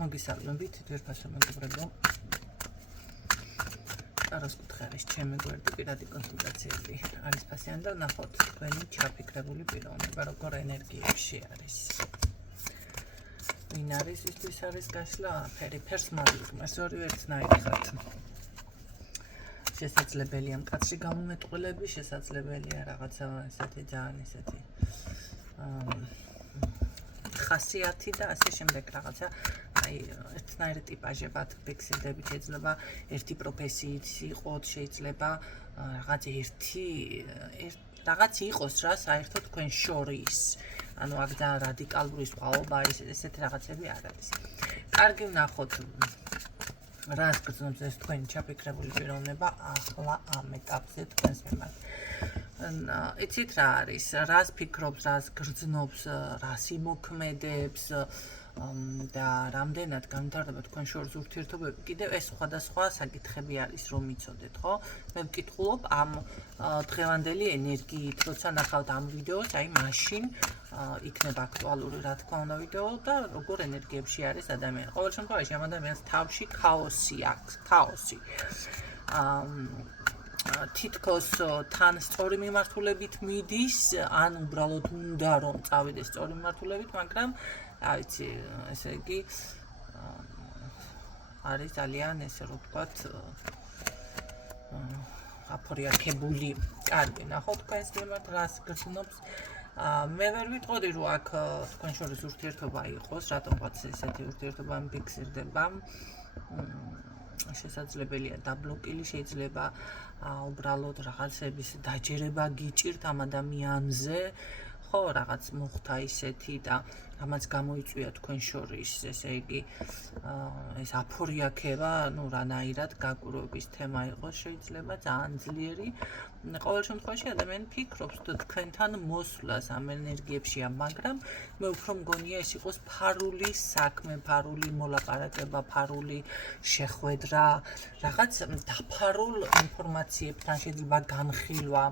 მოგისალმებით, ძვირფასო მეგობრებო. Зараз კუთხეების ჩემი გვერდი პირადი კონსულტაციები არის ფასიანი და ნახოთ თქვენი ჩაფიქრებული პიროვნება, როგორ ენერგიებში არის. ვინ არის ისთვის არის გაშლა, ფერს მაგმას ორივე ერთნაირი ხართ. შესაძლებელია მკაცრი გამომეტყველები, შესაძლებელია რაღაცა ესეთი ძალიან ესეთი ხასიათი და ასე შემდეგ რაღაცა აი ერთნაირი ტიპაჟებად ფიქსირდებით, შეიძლება ერთი პროფესიით იყოთ, შეიძლება რაღაც იყოს რა საერთოდ თქვენ შორის. ანუ აქ ძალიან რადიკალური სხვაობა ესეთი რაღაცები არ არის. კარგი ვნახოთ რას გრძნობს ეს თქვენი ჩაფიქრებული პიროვნება ახლა ამ ეტაპზე თქვენს მიმართ. იცით რა არის, რას ფიქრობს, რას გრძნობს, რას იმოქმედებს და რამდენად განვითარდება თქვენ შორის ურთიერთობები. კიდევ ეს სხვადასხვა საკითხები არის, რომ მიცოდეთ, ხო? მე ვკითხულობ ამ დღევანდელი ენერგიით, როცა ნახავთ ამ ვიდეოს, აი მაშინ იქნება აქტუალური, რა თქმა უნდა, ვიდეო და როგორ ენერგიებში არის ადამიანი. ყოველ შემთხვევაში ამ ადამიანს თავში ქაოსი აქვს, ქაოსი. თითქოს თან სწორი მიმართულებით მიდის, ან უბრალოდ უნდა რომ წავიდეს სწორი მიმართულებით, მაგრამ აი ვიცი, ესე იგი არის ძალიან ესე რომ ვთქვათ აფორიაქებული. კარგი, ნახოთ თქვენს მიმართ რას გრძნობს. მე ვერ ვიტყოდი რომ აქ თქვენ შორის ურთიერთობა იყოს, რატომღაც ესეთი ურთიერთობა მიფიქსირდება. შესაძლებელია დაბლოკილი, შეიძლება უბრალოდ რაღაცების დაჯერება გიჭირთ ამ ადამიანზე, ხო, რაღაც მოხდა ისეთი და ამაც გამოიწვია თქვენ შორის, ესე იგი ეს აფორიაქება, ну, რანაირად გაკვირვების თემა იყოს, შეიძლება ძალიან ძლიერი. ყოველ შემთხვევაში ადამიანი ფიქრობს თქვენთან მოსვლას ამ ენერგიებშია, მაგრამ მე უფრო მგონია ეს იყოს ფარული საქმე, ფარული მოლაპარაკება, ფარული შეხვედრა, რაღაც დაფარულ ინფორმაციებთან შეიძლება განხილვა.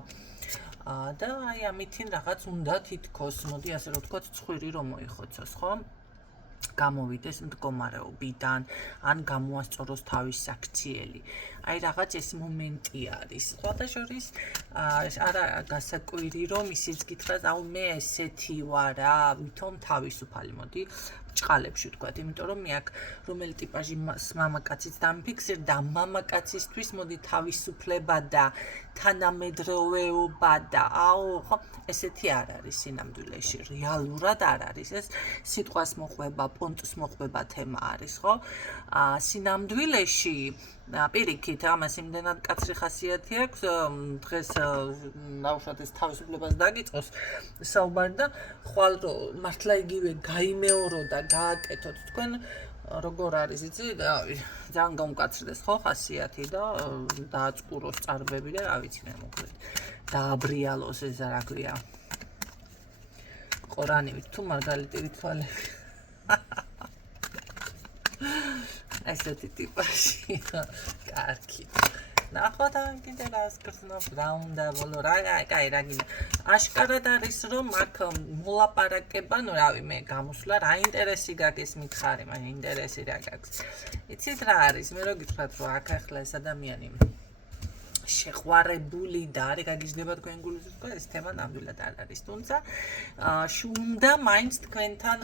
და აი ამითინ რაღაც უნდა თითქოს, მოდი ასე რომ ვთქვათ, ცხვირი რომ მოიხოცოს, ხო? გამოვიდეს მდგომარეობიდან, ან გამოასწოროს თავის საქციელი. აი რაღაც ეს მომენტი არის. სხვათა შორის არა გასაკვირი რომ ისიც გითხრათ, აუ მე ესეთი ვარა, ვითომ თავისუფალი, მოდი ჭყალებში ვთქვათ, იმიტომ რომ მე აქ რომელი ტიპაჟი მამაკაციც დამიფიქსირდა, მამაკაცისთვის მოდი თავისუფლება და თანამედროვეობა და აუ ხო ესეთი არ არის სინამდვილეში, რეალურად არ არის. ეს სიტყვას მოყვება, პონტს მოყვება თემა არის, ხო? სინამდვილეში პირიქით ამას იმდენად კაცრი ხასიათი აქვს, დღეს ნაუშად ეს თავისუფლებას დაგიწყოს საუბარი და ხვალ რომ მართლა იგივე გაიმეორო და გააკეთოთ თქვენ როგორ არის იცი და ძალიან გამკაცრდეს ხო ხასიათი და დააწყუროს წარბები და რა ვიცი მე მოკლედ დააბრიალოს ეს რა ქვია ყორანივით თუ მარგალიტივით თვალები ესეთი ტიპაში კარგი ნახოთ ან კიდე რას გრძნობს რა უნდა ბოლო რა კაი რა გინდა აშკარად არის რომ აქ მოლაპარაკება ნუ რავი მე გამოსვლა რა ინტერესი გაქვს ეს მითხარი მაგრამ ინტერესი რა გაქვს იცით რა არის მე რო გითხრათ რომ აქ ახლა ეს ადამიანი შეყვარებული და არის გაგიჟდება თქვენ გულით თქვა ეს თემა ნამდვილად არ არის თუმცა უნდა მაინც თქვენთან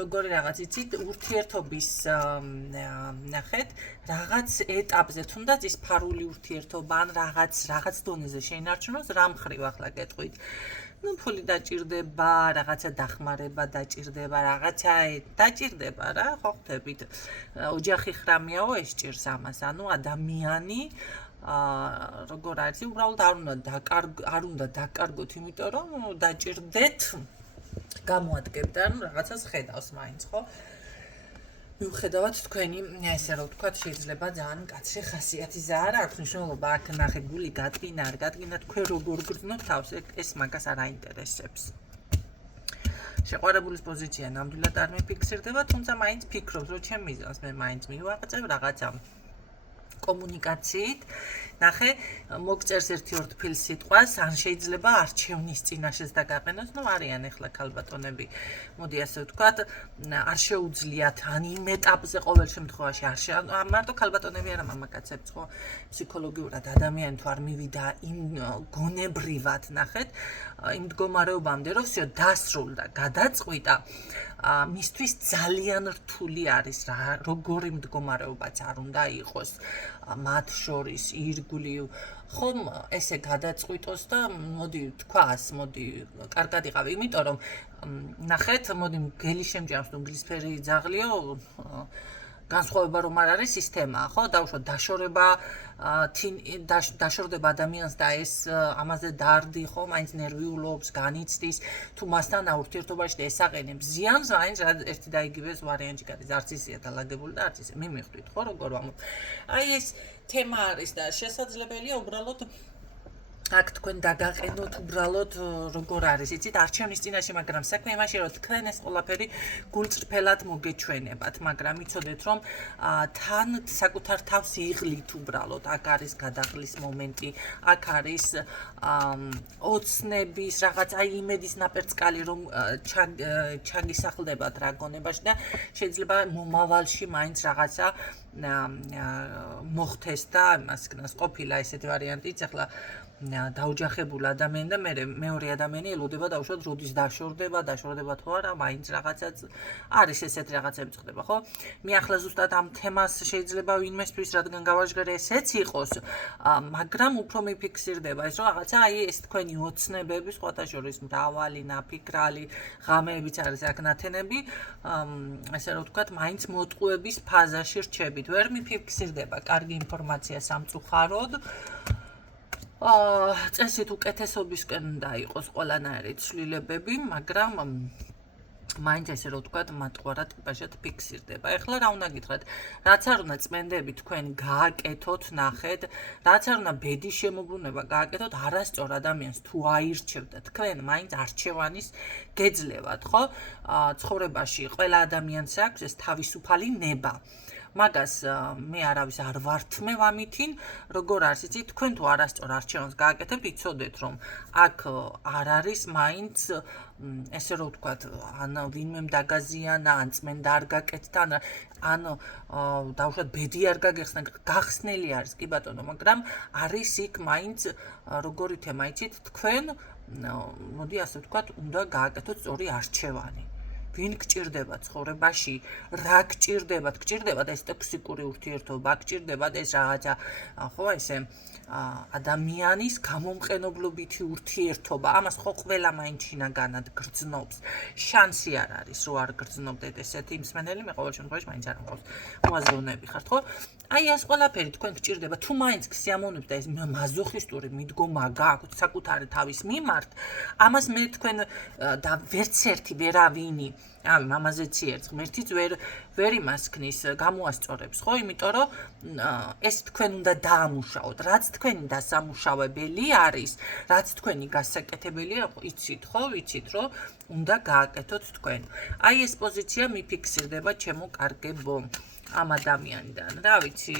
როგორი რაღაც იცით ურთიერთობის ნახეთ რაღაც ეტაპზე თუნდაც ის ფარული ურთიერთობა ან რაღაც დონეზე შეინარჩუნოს რა მხრივ ახლა გეტყვით ну ფული დაჭირდება რაღაცა დახმარება დაჭირდება რაღაცა დაჭირდება რა ხო ხვდებით ოჯახი ხრამიაო ეს ჭირს ამას ანუ ადამიანი როგორ არის უბრალოდ არ უნდა დაკარგოთ იმიტომ რომ დაჭირდეთ გამოადგებთ ან რაღაცას ხედავს მაინც ხო მიუხედავად თქვენი ესე რომ ვთქვათ შეიძლება ძალიან კაცრი ხასიათი ზარ აქვს მნიშვნელობა აქ ნახე გული გატკინა არ გატკინა თქვენ როგორ გრძნობთ თავს ეს მაგას არ აინტერესებს შეყვარებულის პოზიცია ნამდვილად არ მიფიქსირდება თუმცა მაინც ფიქრობს რომ ჩემ მიზანს მე მაინც მივაღწევ რაღაცა კომუნიკაციით ნახე მოგწერს 1-2 ფილ სიტყვას ან შეიძლება არჩევნის წინაშეც დაგაყენოს ნუ არიან ახლა ქალბატონები მოდი ასე ვთქვათ არ შეუძლიათ ან იმ ეტაპზე ყოველ შემთხვევაში არ მარტო ქალბატონები არა მამაკაცებიც ხო ფსიქოლოგიურად ადამიანი თუ არ მივიდა იმ გონებრივად ნახეთ იმ მდგომარეობამდე რომ всё დასრულდა გადაწყვიტა მისთვის ძალიან რთული არის რა როგორი მდგომარეობაც არ უნდა იყოს მათ შორის ირგვლივ ხომ ესე გადაწყვიტოს და მოდი თქვას მოდი კარგად იყავი იმიტომ რომ ნახეთ მოდი გელი შემჯამს თუ გლისფერი ძაღლიო განსხვავება რომ არ არის სისტემაა ხო დაუშვათ დაშორდება ადამიანს და ეს ამაზე დარდი ხო მაინც ნერვიულობს განიცდის თუ მასთან ურთიერთობაში და ესაყენებს ზიანს მაინც ერთი და იგივე ვარიანტი გადის არც ისეა დალაგებული და არც ისე მიმიხვდით ხო როგორ ვამბობ აი ეს თემა არის და შესაძლებელია უბრალოდ აქ თქვენ დაგაყენოთ უბრალოდ როგორ არის იცით არჩევნის წინაშე მაგრამ საქმე იმაში რომ თქვენ ეს ყველაფერი გულწრფელად მოგეჩვენებათ მაგრამ იცოდეთ რომ თან საკუთარ თავს იღლით უბრალოდ აქ არის გადაღლის მომენტი აქ არის ოცნების რაღაც აი იმედის ნაპერწკალი რომ ჩაგისახლდებათ რა გონებაში და შეიძლება მომავალში მაინც რაღაცა მოხდეს და იმას კნას ყოფილა ესეთი ვარიანტიც ახლა დაუჯახებულ ადამიანი და მეორე ადამიანი ელოდება დაუშვათ როდის დაშორდება თუ არა მაინც რაღაცაც არის ესეთი რაღაცები ხდება ხო მე ახლა ზუსტად ამ თემას შეიძლება ვინმესთვის რადგან გავაჟღერე ესეც იყოს მაგრამ უფრო მიფიქსირდება ეს რომ რაღაცა აი ეს თქვენი ოცნებები სხვათა შორის მრავალი ნაფიქრალი ღამეებიც არის აქ ნათენები ესე რომ ვთქვათ მაინც მოტყუების ფაზაში რჩებით ვერ მიფიქსირდება კარგი ინფორმაცია სამწუხაროდ წესით უკეთესობისკენ უნდა იყოს ყველანაირი ცვლილებები, მაგრამ მაინც ესე რომ ვთქვათ, მატყუარა ტიპაჟად ფიქსირდება. ეხლა რა უნდა გითხრათ? რაც არ უნდა წმენდები თქვენ გააკეთოთ, ნახეთ, რაც არ უნდა ბედის შემოbrunება გააკეთოთ, არასწორ ადამიანს თუ აირჩევდა თქვენ, მაინც არჩევანის გეძლევათ, ხო? ცხოვრებაში ყველა ადამიანს აქვს ეს თავისუფალი ნება. მაგას მე არავის არ ვართმევ ამითინ, როგორ არის იცით, თქვენ თუ არასწორ არჩევანს გააკეთებთ, იცოდეთ რომ აქ არ არის მაინც ესე რომ ვთქვათ, ან ვინმემ დაგაზიანა, ან წმენდა არ გაკეთდა, ან დაუშვათ ბედი არ გაგეხსნა, გახსნელი არის კი ბატონო, მაგრამ არის იქ მაინც როგორი თემა იცით, თქვენ მოდი ასე ვთქვათ, უნდა გააკეთოთ სწორი არჩევანი. ვინ გჭირდება ცხოვრებაში, რა გჭირდებათ ეს ტოქსიკური ურთიერთობა, გჭირდებათ ეს რაღაცა, ხო, ესე ადამიანის გამომყენებლობითი ურთიერთობა, ამას ხო ყველა მაინც შინაგანად გრძნობს. შანსი არ არის, რომ არ გრძნობდეთ ესეთი მსმენელი, მე ყოველ შემთხვევაში მაინც არ მყავს. მოაზროვნები ხართ, ხო? აი ეს ყველაფერი თქვენ გჭირდება, თუ მაინც გსიამოვნებთ და ეს მაზოხისტური მიდგომა გააქვთ საკუთარი თავის მიმართ, ამას მე თქვენ და ვერც ერთი ვერავინი აი მამაზეც იერთ ღმერთიც ვერ იმას ქნის გამოასწორებს ხო იმიტომ რომ ეს თქვენ უნდა დაამუშაოთ რაც თქვენი დასამუშავებელი არის რაც თქვენი გასაკეთებელია იცით ხო ვიცით რომ უნდა გააკეთოთ თქვენ აი ეს პოზიცია მიფიქსირდება ჩემო კარგებო ამ ადამიანიდან რა ვიცი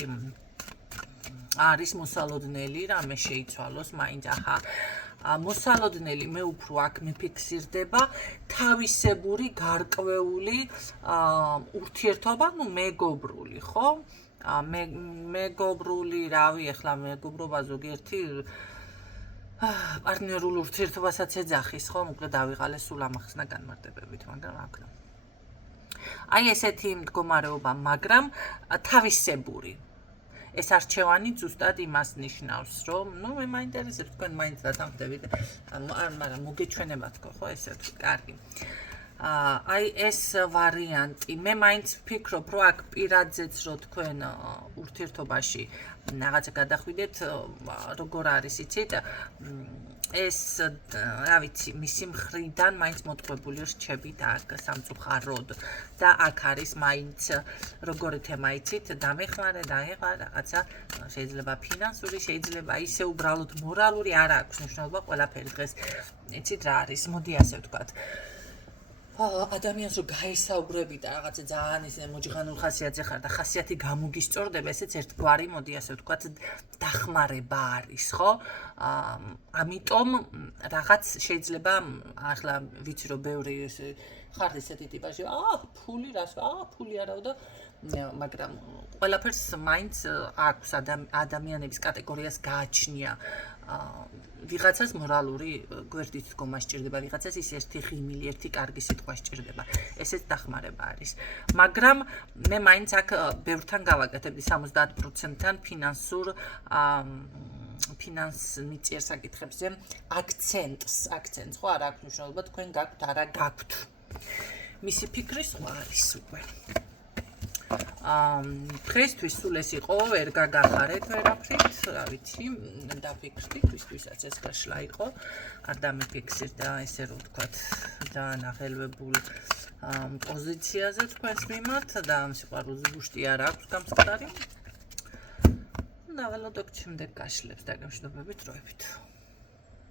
არის მოსალოდნელი რამე შეიცვალოს მაინც ახა მოსალოდნელი მე უფრო აქ მიფიქსირდება თავისებური გარკვეული ურთიერთობა, ну მეგობრული, ხო? მეგობრული, რავი, ახლა მეგობრობა ზოგიერთი პარტნიორულ ურთიერთობასაც ეძახის, ხო? მოკლედ დავიღალე სულ ამახსნა განმარტებებით, მაგრამ აქ აი ესეთი მდგომარეობა, მაგრამ თავისებური ეს არჩევანი ზუსტად იმას ნიშნავს, რომ ნუ მე მაინტერესებს თქვენ მაინც დათანხმდებით, მაგრამ მოგეჩვენება თქო, ხო, ესე კარგი. აი ეს ვარიანტი, მე მაინც ვფიქრობ, რომ აქ პირადზეც რო თქვენ ურთიერთობაში რაღაცა გადახვიდეთ, როგორ არის, იცით? ეს რა ვიცი, მისი მხრიდან მაინც მოტყუებული რჩებით აქ სამწუხაროდ და აქ არის მაინც როგორი თემა იცით, დამეხმარე, რაღაცა შეიძლება ფინანსური, შეიძლება ისე უბრალოდ მორალური არ აქვს მნიშვნელობა ყველაფერი დღეს. იცით რა არის? მოდი ასე ვთქვათ. ადამიანს რომ გაესაუბრები და რაღაცა ძალიან ისე მოჯღანურ ხასიათზე ხარ და ხასიათი გამოგისწორდება, ესეც ერთგვარი, მოდი ასე ვთქვათ, დახმარება არის, ხო? ამიტომ რაღაც შეიძლება ახლა ვიცი რომ ბევრი ესე ხარ ესეთი ტიპაში, ფული რას, ფული არაო და მაგრამ ყველაფერს მაინც აქვს ადამიანების კატეგორიას გააჩნია. ვიღაცას მორალური გვერდით დგომა სჭირდება, ვიღაცას ის ერთი ღიმილი, ერთი კარგი სიტყვა სჭირდება. ესეც დახმარება არის. მაგრამ მე მაინც აქ ბევრთან გავაკეთებდი 70%-თან ფინანსმიწიერ საკითხებზე აქცენტს, ხო, არ აქვს მნიშვნელობა, თქვენ გაქვთ, არა გაქვთ. მისი ფიქრი სხვა არის უკვე. დღესთვის სულ ეს იყო, ვერ გაგახარეთ ვერაფრით, რა ვიცი, დაფიქრდით, ვისთვისაც ეს გაშლა იყო, არ დამიფიქსირდა და ესე რომ ვთქვათ, ძალიან აღელვებულ პოზიციაზე თქვენს მიმართ და სიყვარულზე გუშტი არ აქვს გამწყდარი. და ველოდოთ შემდეგ გაშლებს დაგემშვიდობებით დროებით.